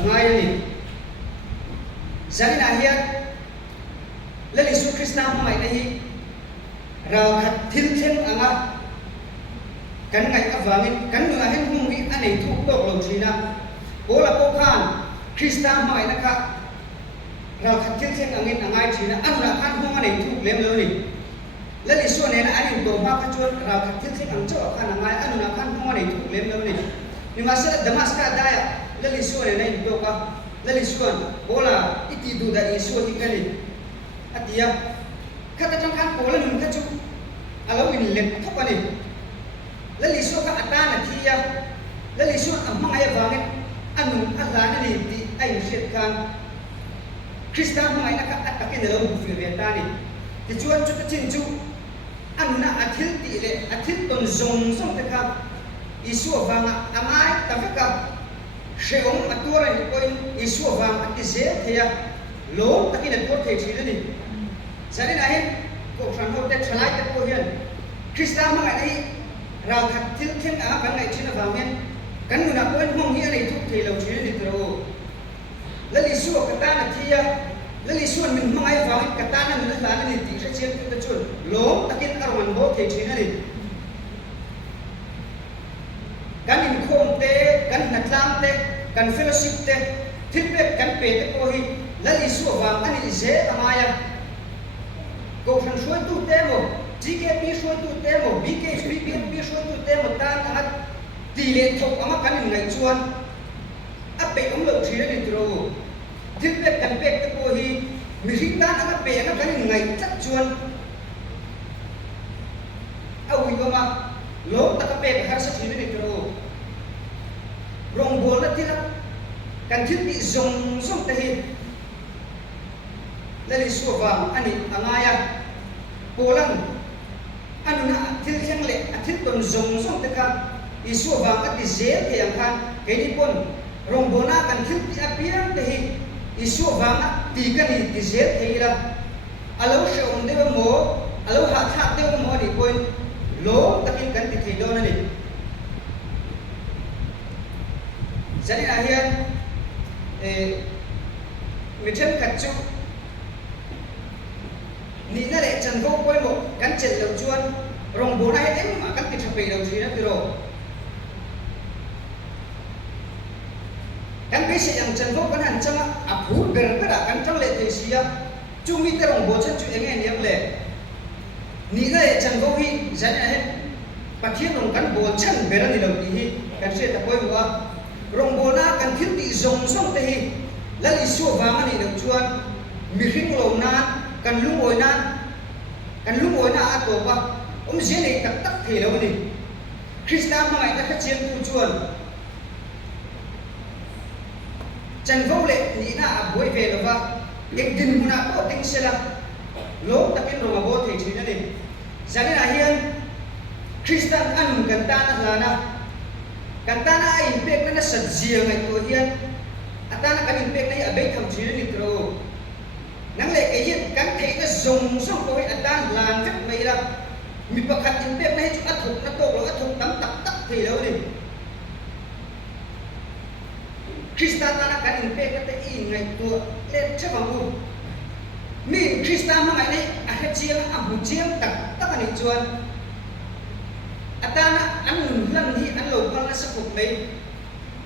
angai ni zani na hian lali su krishna mai na hi rau khat thil thleng anga kan ngai awangin kan nu hen hum hi anei thu tok lo thina bola po khan krishna mai na kha rau khat thil thleng angin angai thina anuna khan hum anei thu lem lo ni lali su ne na ani to ma kha chon rau khat thil thleng ang chaw khan angai anuna khan hum anei thu lem lo ni ni ma sa damaska daya lali su ne na to ka lali su bola iti du da isu hi kani atia kata trong khan bola nun ka chu alo in lek thop ani lali su ka atana thia lali su amma ay wangin anun alana ni ti ay shet kan kristan mai na ka atakin lo bu fi retani ti chuan chu ta chin chu anuna athil ti le athil ton zong zong te ka isu wanga amai tafika sheong atura ni koin isu wanga ti ze thia lo takin at ko the thina ni sari na hin ko tran ho te thalai te ko hian kristan mai na hi rau khat thil thleng a kan ngai thina wangin kan nu na koin hong hi ani thuk thei lo thina ni tro lali su ka ta na thia lali su min mangai wangin ka ta na nu la ni ti sa chen tu ta chun lo takin arwan bo thei thina ni kan in khom te kan natlam te kan fellowship te thilpe kan pe te ko hi lali su wang ani ze amaya ko than shoi tu te mo GKP shoi tu te mo BKP shoi tu te mo ta na ti le thok ama kan in ngai chuan a pe om lo thira ni tro thilpe kan pe te ko hi mi ri ta na pe na kan in ngai chat chuan awi go ma lo ta ka pe har sa thina ni tro rong bol na tila kan thil ti zong zong te hi lali su wang ani angaya polan anuna thil thleng le athil ton zong zong te ka isu wang ati zel ke yang khan ke ni pon rong bona kan thil ti apiang te hi isu wang ti ka ni ti zel ke ila alo she om de mo alo ha tha de mo ni point lo takin kan ti thei do na ni zani na hian mi then khat chu ni na le chan vo poi mo kan chen lo chuan rong bo na em ma kan ti thape lo thina tiro kan pe se yang chan vo kan han chama a phu ber ber kan chang le te sia chu mi te rong bo chen chu enge niam le ni na le chan vo hi zani na he pathian rong kan bo chen ber ni lo ti hi kan se ta poi wa rong bo na kan thil ti zong zong te hi lali su wa mani lo chuan mi hring lo na kan lungoi na a to ba je nei tak tak the lo ni krista mai ta kha chen tu chuan chan vo le ni na a boi ve lo ba ek din huna ko ting sela lo takin ro ma bo the thi na ni zani na hian krista an kan ta na la na kan ta na ai impact na sa zia ngai to hian atana kan impact nei a be tham thi ni tro nang le cái hiện kan thei na zong zong ko atan lan vek mai la mi pakhat impact nei chu athuk na to lo athuk tam tak tak thei lo ni krista ta na kan impact ta i ngai to le thaba mu min krista ma ngai nei a he chiang a bu chiang tak tak ani chuan atana an lan hi an lo pal na sa puk mai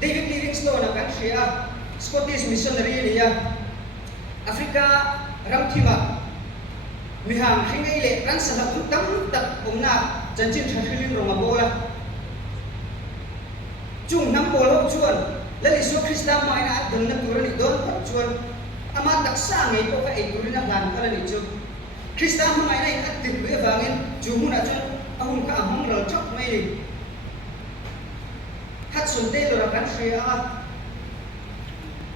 David Livingstone kan shia Scottish missionary ni ya Africa ramthima mihang hringai le ran sa tam tak omna chanchin thahilin roma bola chung nam bolo chuan lali so krista mai na dun na turani don pat chuan ama taksa ngai ko ka ei turina lan kala ni chu krista mai na atin be wangin chumuna chu ahun ka ahong ral chok mai ni hat sun te lo ra kan shria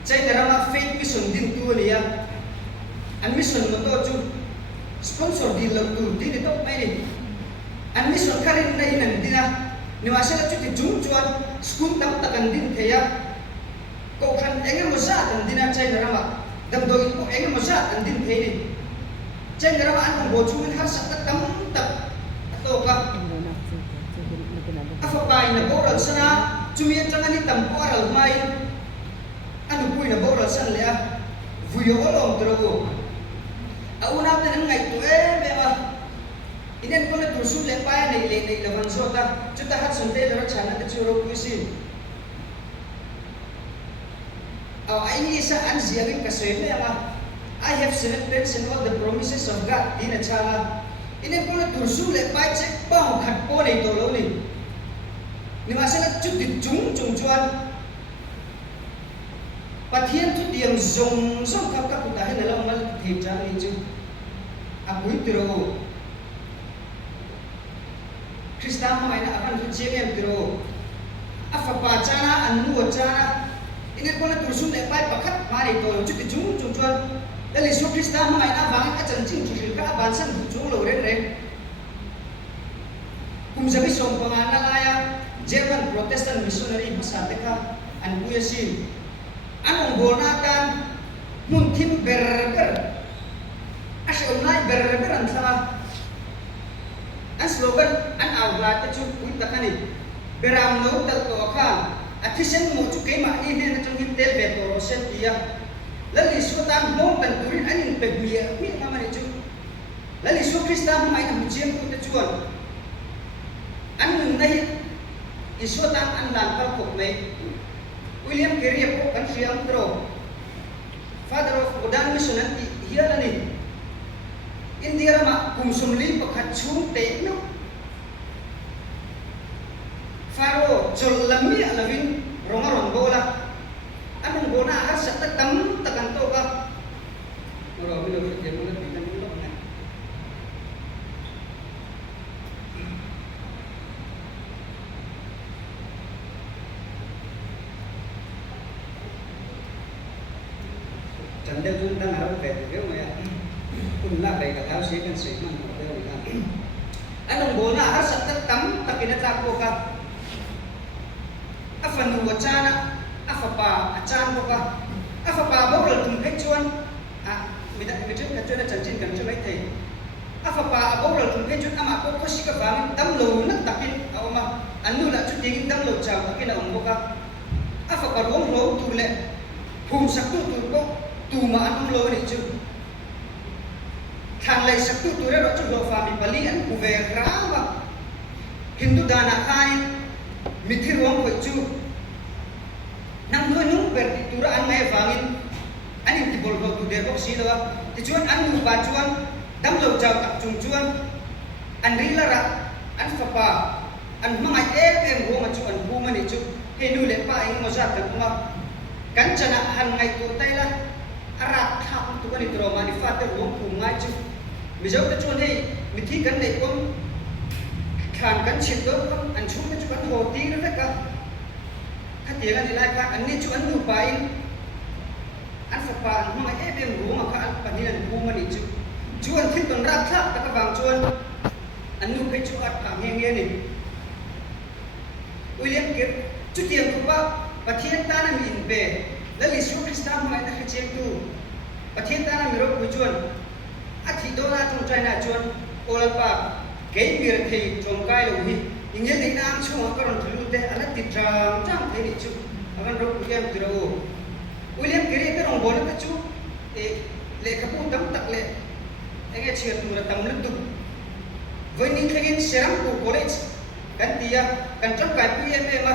chai darama faith mission din tu liya an mission mo to chu sponsor di lo tu di ni to mai ni an mission karin na inan dina ni wa sala chu ti jung chuan school tam takan din theya ko khan enge mo za tan dina chai darama dam do ko enge mo za tan din thei ni chai darama an bo chu har sa tam tak to ka afa pai na boral sana chumi changani tam poral mai anu san le a vuyo olom tro a una te nan ngai tu e me ma inen ko le tu su le pa nei la van so ta chu ta hat sun te le chana te chu ro ku si aw ai ni sa an zia rin ka se me ma I have 7 pence in all the promises of God in a chala inen ko le tu su le pa che pa khat po nei to lo ni ni ma se la chu ti chung chuan Pathian tu diam zong zong khap ka puta hen la mal the cha ni chu a pui tiro Krista ma mai na akan tu che em tiro a fa pa cha na an nu cha na inen ko le tu su le pai pakhat ma ni to chu ti chung chuan la li su Krista ma mai na wang a chan ching chu ka ban san tu chu lo re kum jabi som pa na la ya German Protestant missionary basa te ka an puya si anong bonakan mun tim berber asal nai berber an sama an slogan an awla te chu pui takani beram no tal to kha athisen mo chu ke ma ni ne na chung tel ve to rosen dia lali su tam mo tan turin anin pe mi ma ma ni chu lali su Krista mai na mujiem ku te chuan an nai isu tam an lan ka ko mai William Carey po kan siyang tro Father of Modern Mission hiya lani India ma kumsumli pakhat chung te no Faro jolami alavin rongaron bola anong bona har sa tam takanto ka oro bilo ke mo na bitan mo na Chanda tu đang harap betul ya, punlah baik kalau saya kan segmen betul ya. Anong bona harus tam tak kena tak boka. Apa nu wacana, apa pa acan boka, apa pa bawal tum kecuan. Mida kecuan cancin kan cuai teh. Apa pa bawal tum kecuan ama ko kosi ka bangin tam lo nak takin awama anu nak cuti tam lo jauh takin awam boka. Apa pa ruang lo tu le, hum saktu tu ko. Tu ma anum lo ni chu thang lai saktu tu re ro chu lo fa mi pali an ku ve rawa Hindu dana kai mithi rom ko chu nang no nu ber ti tura an mai wangin ani ti bol ho tu de bok si lo ti chuan an nu ba chuan dam lo jaw tak chung chuan an ri la ra an fa pa an mangai em ho ma chu an bu ma ni chu he nu le pa ing mo za ka ma kan chana han ngai tu tai la arat khap tu kan itro mani father wong pungai chu mi jau ta chuan hei mi thi kan nei kom khan kan chit do kan an chu chu kan ho ti ra ka khati kan ilai ka an ni chu an nu pai an fa pa an ma e bem ru ma ka an pa ni an pu ma ni chu chuan thi ton rat thap ta ka wang chuan an nu pe chu at ka nge nge ni William Carey chu tiang ku pa pathian ta na min be lali su Krista mai na khacheng tu pathian ta na mi ro ku chuan athi do na trong china chuan ola pa ke mir thei trong kai lo hi inge nei nam chu ka ron thulu te ala ti trang trang thei ni chu akan ro ku yam ti ro William Carey ka rong bon ta chu e le ka pu tam tak le enge chia tu ra tam lu tu voi ni thegin seram ku college kan dia kan trong kai PMA ma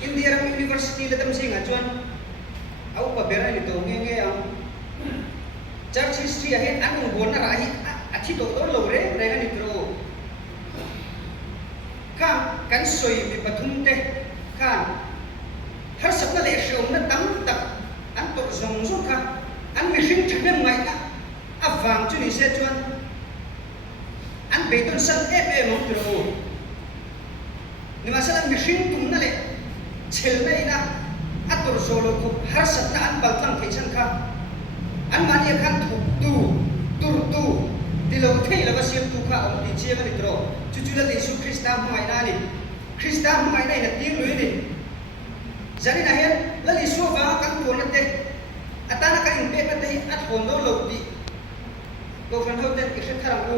India University le tam singa chuan au pa bera ni to nge ang church history ahe an bon na rahi athi to lo re re ni tro kan soi mi pathum te kan har sabna le shom na tam tak an to zong zo kha an mi hring thang mai na avang chu ni se chuan an be ton san e mo tro ni ma sa mi hring tum na le chel nei na atur solo ko har sabna an baltang thei chan kha an mani khan thu tu tur tu tilo thei la ba siam tu kha om ti che ma ni tro chu chu la Yesu Krista mai na ni Krista mai na ti lui ni zani na hen la Yesu va kan tu na te atana ka in pe pa te at hon do lo ti ko kan ho te ki kharam ku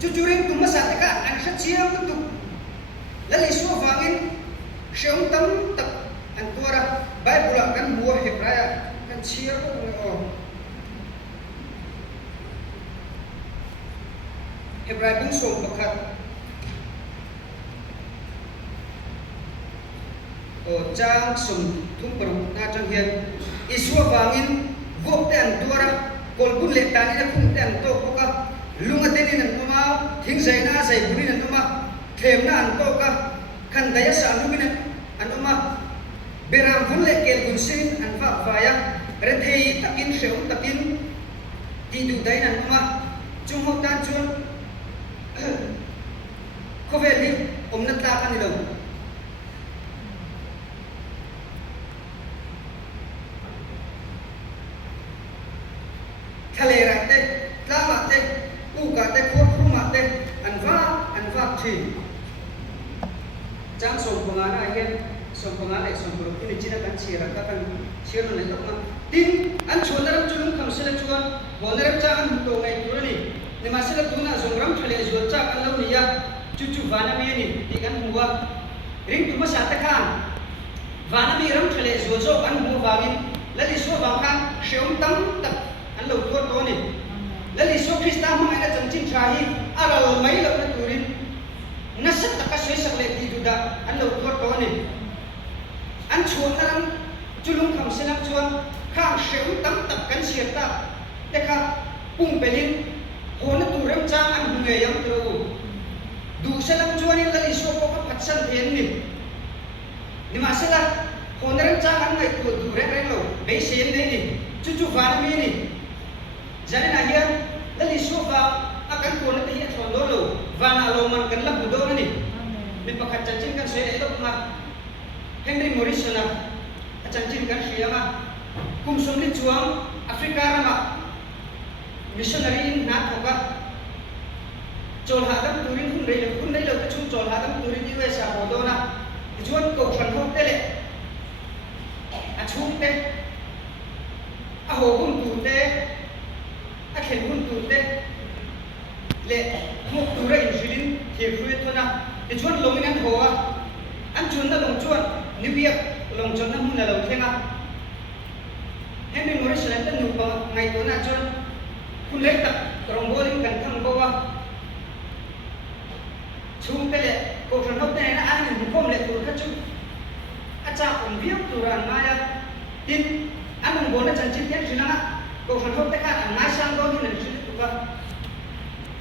chu chu ring tu ma sa te ka an kha chiam tu la Yesu va ngin sheung tam tak an tura Bible kan buah Hebraya kan chia o Hebrai bung som pakhat o chang sum thum paru na chang hian isua wangin vok te an tuara kolbun le tani na khum te an to ka lunga tenin an ma thing zai na zai bunin an ma them na an to ka khan daya sa lumin an ma beram vun le kel gun sin an va vaya re thei takin seu takin ti du dai an ma chung ho tan chun ko veli omna ta kan ni lo thale ra te tla ma te u ka te kho khu ma te an va thi chang som panga na hian som panga le som pro ini china kan chira ka kan chira le tok ma tin an chonaram chulum kham sele chuan bonaram cha an to ngai turani ni ma sele tuna zongram thale zo cha kan lo ni ya chu vana mi ni ti kan huwa ring tu ma sa ta khan vana mi ram thale zo zo kan hu wangin lali so wang khan sheum tam tak an lo to ni lali so krista ma ngai na chamchin thahi aral mai lo na turin nasat ta ka soi sak le ti du da an lo to ni an chonaram chulum kham sele chuan khang sheum tam tak kan siat ta te kha pung pelin hona turam cha an hu nge yam tro du salam chuan in lali so ko ka phatsan then ni ma sala honaram cha an ngai ko du re lo be sen nei ni chu van mi ni jane na hian lali so ba akan ko na hi thon do lo vana lo man kan la bu do ni mi pakhat chin kan se lo ma Henry Morrison a chin kan hriama kum som ni chuang Africa rama missionary in na thoka chol hadam turin hun rei lo ka chu chol hadam turin US a bodona chuan ko khan ho te le a chung te a ho hun tu te a khen hun tu te le mo tu ra in filin the frui thona ti chuan longin an hoa an chun na long chuan ni bia long chon na mun la lo thenga Henry Morrison an nu pa ngai to na chuan kun le tak rong bolin kan thang bawa chung te le ko thon hop te na an ni kom le tur kha chu acha om viam turan maya tin an bol na chan chin yen thilanga ko thon hop te kha an ngai sang go ni ni tu ka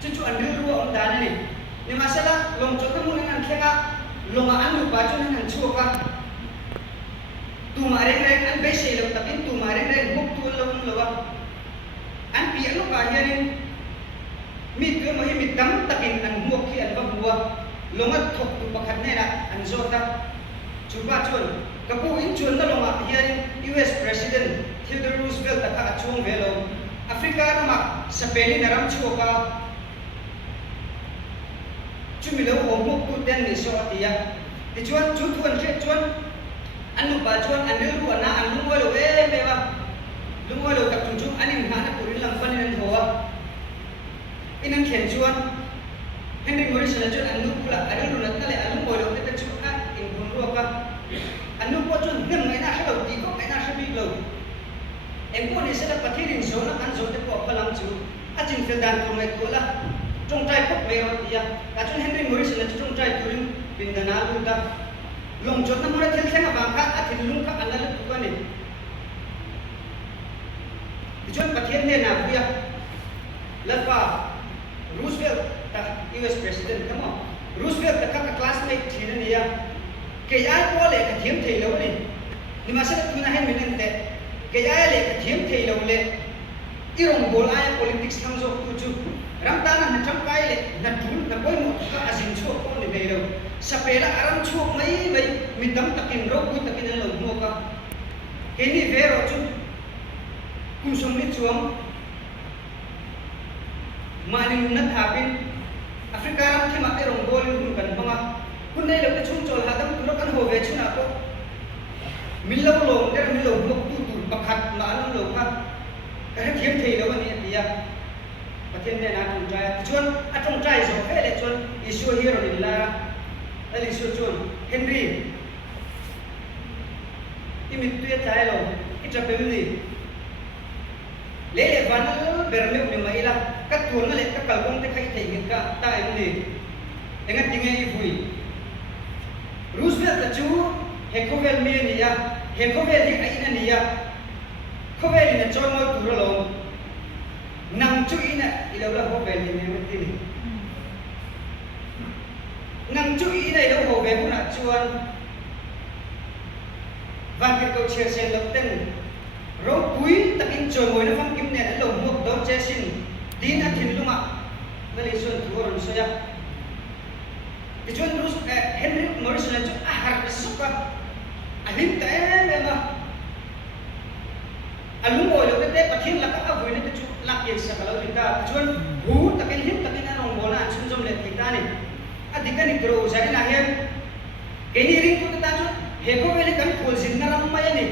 chu an ru om da ni masala long chon na mun an khenga longa an nu pa chu an chu ka tu mare an be se lo takin tu mare muk tu lo wa an pi an ka hianin mi tu mo hi mi tam takin an muk hi an ba huwa longa thok tu pakhat ne na an zota chuba chun ka pu in chun na longa hianin US president Theodore Roosevelt ta ka chung velo Africa ma sapeli naram chuka chumilo ho muk tu ten ni so atia ti chuan chu thuan che chuan anu ba chuan an ru na an lu lo me wa lu lo tak chung chung anin na na turin lam panin an hoa inan khen chuan Henry Morrison la chuan an lu kula an ru na le an lu lo te chu a in bun ro ka an lu po chuan ngam ngai na ha lo ti ko ngai na sa bi lo em ko ni se la pathirin so na an zo te ko phalam chu a chin fel dan ko mai ko la trong trai pok me ro ti ya ka chuan Henry Morrison la trong trai turin bin da na lu da long chon na mura thil thenga bang kha athil lung kha anal tu ka ni jon pathian ne na buya lapa Roosevelt ta US president kamo Roosevelt ta ka classmate thina ni ya ke ya ko le ka thim thei lo ni ni ma sa tu na hen minen te ke ya le ka thim thei lo le irong bol ai politics tham zo tu chu ram ta na cham kai le na thun na boy mo ka azin chu ko ni be lo sapela aram chu mai mi dam takin ro ku takin lo mo ka keni vero chu kum som ni chuang manin na thapin Africa ram thima te rong bol hun kan banga kun nei lo te chung chol hadam tu kan ho ve chuna ko millo lo der millo mo tu pakhat na an lo kha ka thiam thei lo ni dia pathian ne na chung trai chuan a chung trai zo phe le chuan isu hero ni la ali su chuan Henry imit tu ya chai lo itra pemni le van berme ni mai la ka tuan le ka kalbong te khai thei ka ta em ni enga tinge I vui Roosevelt chu Hekovel me ni ya Hekovel hi ai na ni ya Kovel ni choi moi tu lo nang chu ina ilo la Kovel ni me ti ni nang chu ina ilo ho ve ku na chuan van cái câu chia sẻ lập tên rau quý ta in trời mồi nó phong kim nè nó lồng một đó che xin tí na thìn luôn ạ nó lấy xuân thua rồi sao ya thì chuan Henry Morrison là chút har cái sốc à hiếm cái này mà lúng ngồi đâu cái tết mà thiên là các vui nên cái chút lạc yên sạc lâu thì ta chuan hú ta cái hiếm ta cái nó nòng bò là xuân dom lên thì ta này thì cái này rồi giải là hiếm cái này riêng của ta chuan Hekovel kan khol zin na ram mai ni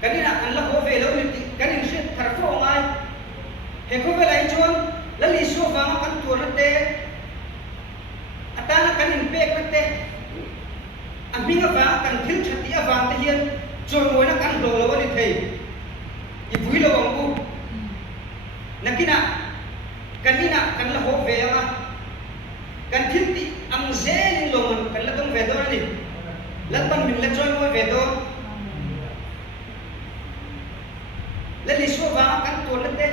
kanina an la ho ve lo ni kanin she thar fo ngai Hekovel ai chuan la li so wa kan tur te atana kanin pe ka te aminga wa kan thil thati awang te hian choi moi na kan lo lo ni thei I vui lo wang ku nakina kanina kan la ho ve ma kan thil ti ang zen lo man kan la tong ve do ni lần ban mình lên chơi ngôi về đó lên đi số vàng cắn tuột lên đây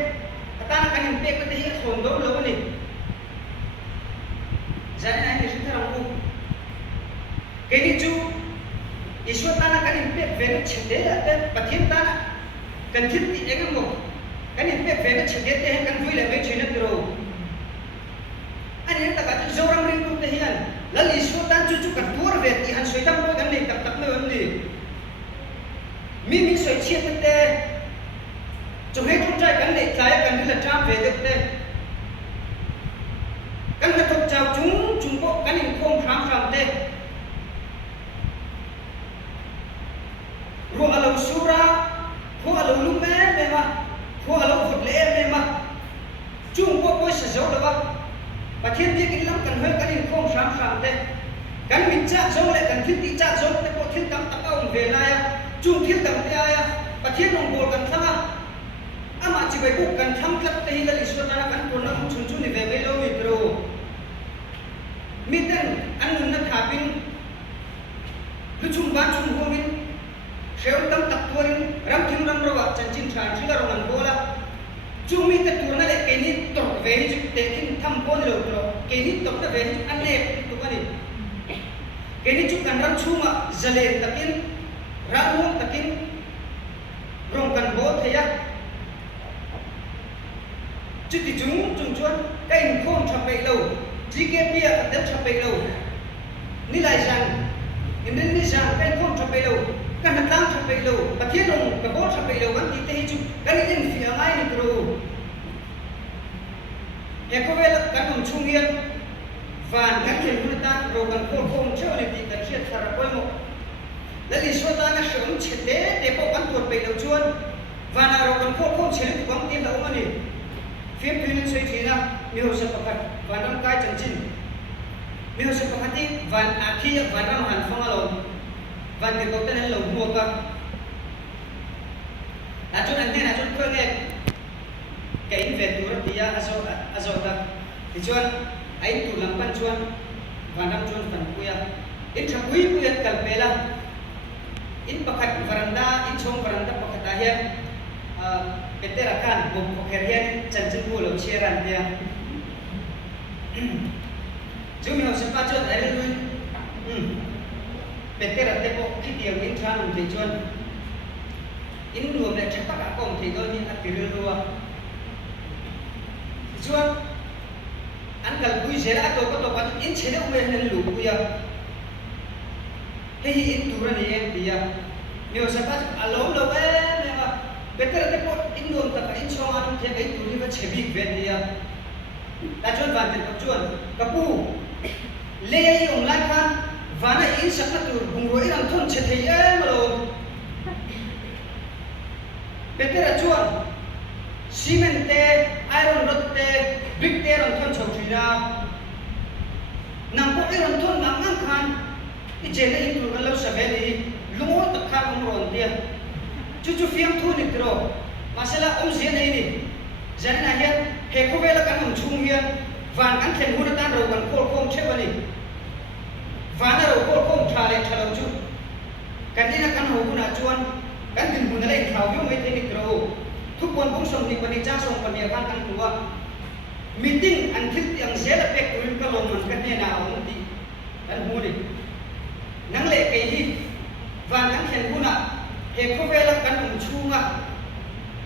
ta là cái hình cái gì hồn đó lâu này giải này thì chúng ta làm không cái đi chú đi số ta là cái hình về nó chật đấy là tên và thiên ta là cần thiết thì cái một cái hình về nó chật đấy thì cần vui là mấy chuyện nó rồi anh ấy ta cả dâu răng riêng tu thế hiền là lý số tan chú cả tuột về thì hắn suy tâm cái này tập tập nơi vấn đề mình suy chia vấn đề cho hết trong trái cái này trái cái này là trang về được đây cái này thuộc chào chúng có cái này không khám phàm đây rồi alo sura rồi alo lung mẹ mà rồi alo phật lễ mà chúng có bôi sử dụng được không và thiên địa cái lắm cần hơi cái này không khám phàm đây cái mình chạm giống lại cần thiên địa chạm giống cái bộ thiên tâm tắc ông về lại chung thiên tâm thế ai và thiên đồng bộ cần thăng mà chỉ phải buộc cần thăng cấp thế là lịch sử ta cần còn nó chung chung thì về mấy lâu mình rồi mình tên anh muốn nó thả pin lúc chung bán chung hoa mình sẽ tâm tập tuần ram thiên ram rồi chân chính tràn chỉ là rồi mình bola chung mình tên tuần này cái này tổ về chứ để kinh thăm con rồi cái này tổ là về anh này tụi cái này cái này chúng cần ram chung mà giờ lên tập in ram luôn tập in rong cần bố thế á chứ thì chúng chuan cái hình khôn cho bậy lâu chỉ cái bia và đất cho bậy lâu ní lại rằng nên ní rằng cái khôn cho bậy lâu cái mặt lang cho bậy lâu và thiết đồng cái bố cho bậy lâu vẫn tí thế chứ cái này đến phía ngay này rồi nhà có vẻ là cái đồng trung yên và các chuyện của ta rồi cần khôn cho nên thì cần chuyện thà quay một là lý do ta là sớm chết để bộ bắn tuột bậy lâu chuan và là rồi cần khôn chết thì quăng tiền lâu mà nè phía bên suy thì là nhiều sự phát và năm cái chân chính nhiều sự phát thì và khi và năm hàn phong alone và từ đầu tiên là lồng một cơ là chỗ anh thế là chỗ cơ nghe cái về tuổi thì azo ta thì chuan anh tụ làm ban chuan và năm chuan phần kuya in thằng quý kuya cần về là in pakat veranda in chong veranda pakat ahian peterakan buku kerian cancung bulu siaran dia. Jumlah sempat jual dari luin. Peterat tepo kita yang intran tujuan. Ini dua belas cepat akong tiga ni akhirnya dua. Tujuan, angkal kui sera atau kau tahu kan in sera kui yang lu kui ya. Hei in turun dia. Ni sempat alom lo memang. Better than what England the Incheon take it to live a chebik vendia. That's what Van Chuan, Kapu, Lay on Lakan, Vana in Sakatu, Bungoy and Ton Chetayamalo. Better a Chuan, Cement there, Iron Rot there, Big there on Ton Chotrina. Nampo Iron Ton Namankan, it's a into Galo Saveli, Lord the Carmon there. Cucu fiang tu ni terus, masala om zia nei ni zan na hian he ko vela kan om chung hian van kan thlen hu na tan ro kan khol khom che bani van na ro khol khom tha le thalo chu kan ni na kan ho na chuan kan tin hu na le thau yo mai the ni tro thu kon bung som ni pani cha som pani kan kan tuwa meeting an thil tiang zela pek uin ka lom man kan ne na om ti kan hu ni nang le ke hi van kan thlen hu na he ko vela kan om chunga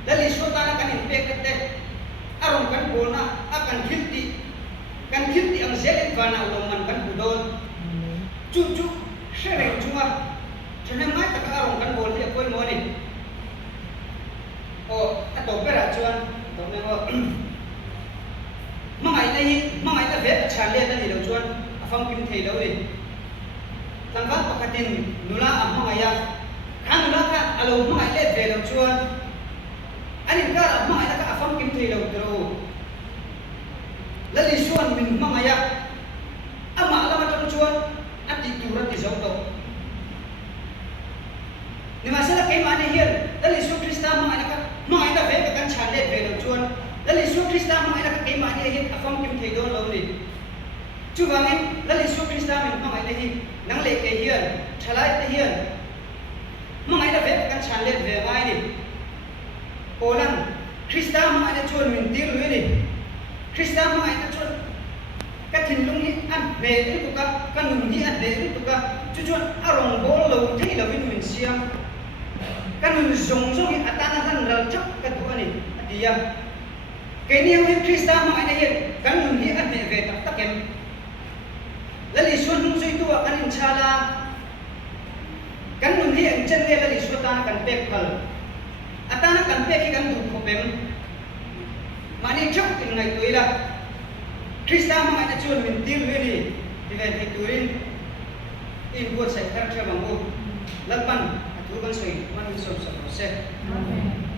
dali sota na kan impact te aron kan bolna akan khilti ang zelen vana uloman kan budon chu shere chunga chane mai ta aron kan bol te koi mo ni o ato pera chuan to me ngo mangai ta vet chale ta ni lo chuan afam kim thei lo ni tangwal pakatin nula amangaya kan nula ka alo mangai le ve lo chuan anh ka mangai ta ka afam kim thei lo tro lali suan min mangaya ama lama tam chuan ati turat ti zau to ni masala kai mane hian lali su krista mangai ta ve ka kan chan le ve lo chuan lali su krista mangai ta kai mane hian afam kim thei do lo ni chu wangin lali su krista min mangai ta hi nang le ke hian thalai ta hian mangai ta ve ka kan chan le ve mai ni Orang Krista mengajar cuan mintir ini, Krista mengajar cuan katin lungi an beri tu kan lungi an beri tu cuan arong bolu ti la win siam kan zong atanahan rajak kedua ni dia kini yang Krista mengajar kan lungi an beri tak kem lali suan musuh itu akan insyaAllah kan lungi an cendela lali suatan akan pekal atana kan pe ki kan du khopem mani chok tin ngai toila krista ma na chun min til weli diven hiturin in ko sai thar cha bangu lalpan athu ban soi man so se amen